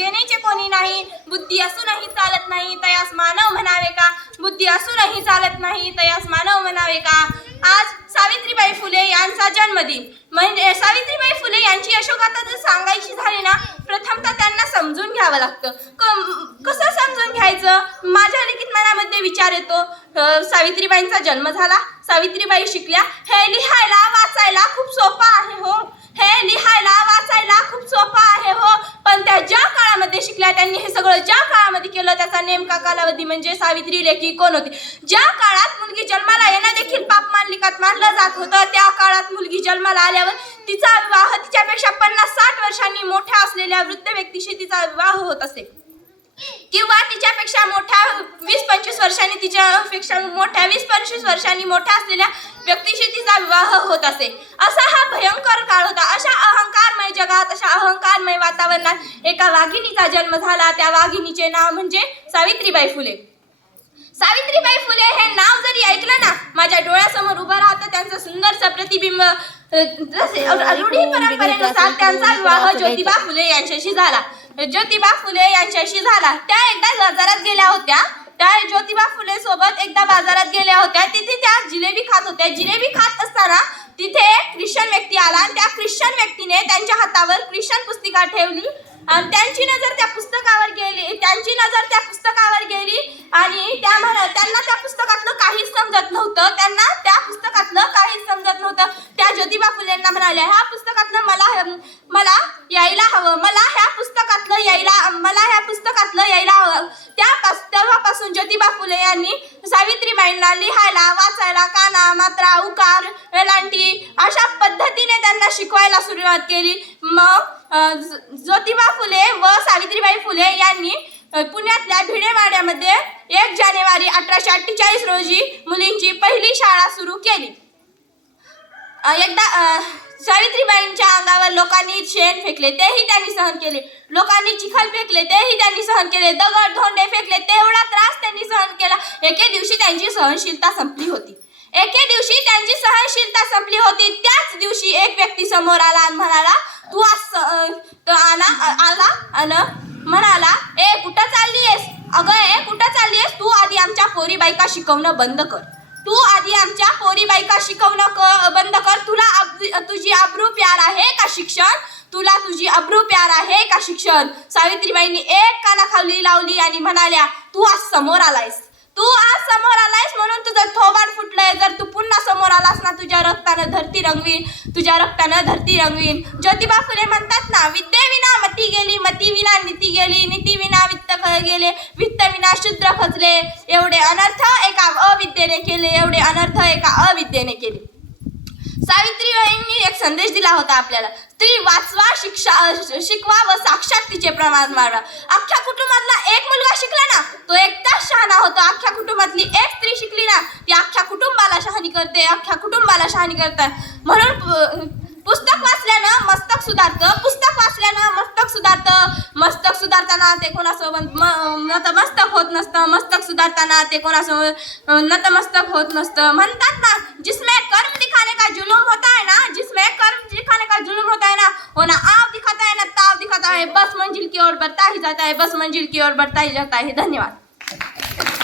घेण्याचे कोणी नाही. बुद्धी असूनही चालत नाही तयास मानव म्हणावे का. बुद्धी असूनही चालत नाही तयास मानव म्हणावे का. आज सावित्रीबाई फुले यांचा जन्मदिन. म्हणजे सावित्रीबाई फुले यांची यशोगाथा जर सांगायची झाली ना, प्रथमतः त्यांना समजून घ्यावं लागतं. कसं समजून घ्यायचं. माझ्या लिखित मनामध्ये विचार येतो, सावित्रीबाईंचा जन्म झाला, सावित्रीबाई शिकल्या. हे लिहायला वाचायला खूप सोपं आहे हो. हे लिहायला वाचायला खूप सोपं आहे हो. पण त्या ज्या काळामध्ये शिकल्या, त्यांनी हे सगळं ज्या काळामध्ये केलं, त्याचा नेमका कालावधी म्हणजे सावित्री लेखी कोण होती. ज्या काळात मुलगी जन्माला येणं देखील पाप मानलं जात होतं, त्या काळात मुलगी जन्माला आल्यावर तिचा विवाह तिच्यापेक्षा 50-60 वर्षांनी मोठ्या असलेल्या वृद्ध व्यक्तीशी तिचा विवाह होत असे, किंवा तिच्यापेक्षा मोठ्या 20-25 वर्षांनी तिच्यापेक्षा मोठ्या 20-25 वर्षांनी मोठ्या असलेल्या व्यक्तीशी तिचा विवाह होत असे. असा हा भयंकर काळ होता. अशा अहंकारमय जगात, अशा अहंकारमय वातावरणात एका वाघिणीचा जन्म झाला. त्या वाघिणीचे नाव म्हणजे सावित्रीबाई फुले. सावित्रीबाई फुले हे नाव जरी ऐकलं ना, माझ्या डोळ्यासमोर उभं राहतं त्यांचं सुंदरसं प्रतिबिंब. जसे रूढी परंपरेनुसार त्यांचा विवाह ज्योतिबा फुले यांच्याशी झाला. ज्योतिबा फुले यांच्याशी झाला. त्या एकदा बाजारात गेल्या होत्या. त्या ज्योतिबा फुले सोबत एकदा बाजारात गेल्या होत्या. तिथे त्या जिलेबी खात होत्या. जिलेबी खात असताना तिथे ख्रिश्चन व्यक्ती आला आणि त्या ख्रिश्चन व्यक्तीने त्यांच्या हातावर ख्रिश्चन पुस्तिका ठेवली. त्यांची नजर त्या पुस्तकावर गेली आणि त्यांना त्या पुस्तकातलं काहीच समजत नव्हतं. त्या ज्योतिबा फुलेंना म्हणाल्या, ह्या पुस्तकातलं मला यायला हवं. मला ह्या पुस्तकातलं यायला हवं. तेव्हापासून ज्योतिबा फुले यांनी सावित्रीबाईंना लिहायला वाचायला काना, मात्रा, उकार, वेलांटी अशा पद्धतीने त्यांना शिकवायला सुरुवात केली. मग ज्योतिबा फुले व सावित्रीबाई फुले यांनी पुण्यातल्या भिडेवाड्यामध्ये 1 जानेवारी 1848 रोजी मुलींची पहिली शाळा सुरू केली. एकदा सावित्रीबाईंच्या अंगावर लोकांनी शेण फेकले, तेही त्यांनी सहन केले. लोकांनी चिखल फेकले, तेही त्यांनी सहन केले. दगड धोंडे फेकले, तेवढा त्रास त्यांनी सहन केला. एके दिवशी त्यांची सहनशीलता संपली होती. त्याच दिवशी एक व्यक्ती समोर आला आणि म्हणाला, ए कुठं चाललीयस. अगं ए कुठं चाललीयस. तू आधी आमच्या पोरी बायका शिकवणं बंद कर. तुला तुझी अब्रू प्यार आहे का शिक्षण. सावित्रीबाईंनी एक कानाखाली लावली आणि म्हणाल्या, तू आज समोर आलायस म्हणून तुझं थोबाड फुटलंय. जर तू पुन्हा समोर आलास ना, तुझ्या रक्तानं धरती रंगवीन. ज्योतिबा फुले म्हणतात ना, विद्येविना मती गेली, मती विना नीती गेली, नीती विना वित्त गेले, वित्त विना शूद्र खचले. एवढे अनर्थ एका अविद्येने केले. सावित्रीबाईंनी एक संदेश दिला होता आपल्याला, स्त्री वाचवा, शिकवा व साक्षात तिचे प्रमाण वाढवा. अख्ख्या कुटुंबातला एक मुलगा शिकला ना, तो एकटाच शहाणा होतो. अख्ख्या कुटुंबातली एक स्त्री शिकली ना, ती अख्ख्या कुटुंबाला शहाणी करते. म्हणून पुस्तक वाचल्यानं मस्तक सुधारताना ते कोणासोबत नतमस्तक होत नसतं. म्हणतात ना, जिसमें कर्म दिखाने का जुलूम होता है ना, वो ना आप दिखाता है ना ताव दिखाता है. बस मंजिल की ओर बढ़ता ही जाता है. धन्यवाद.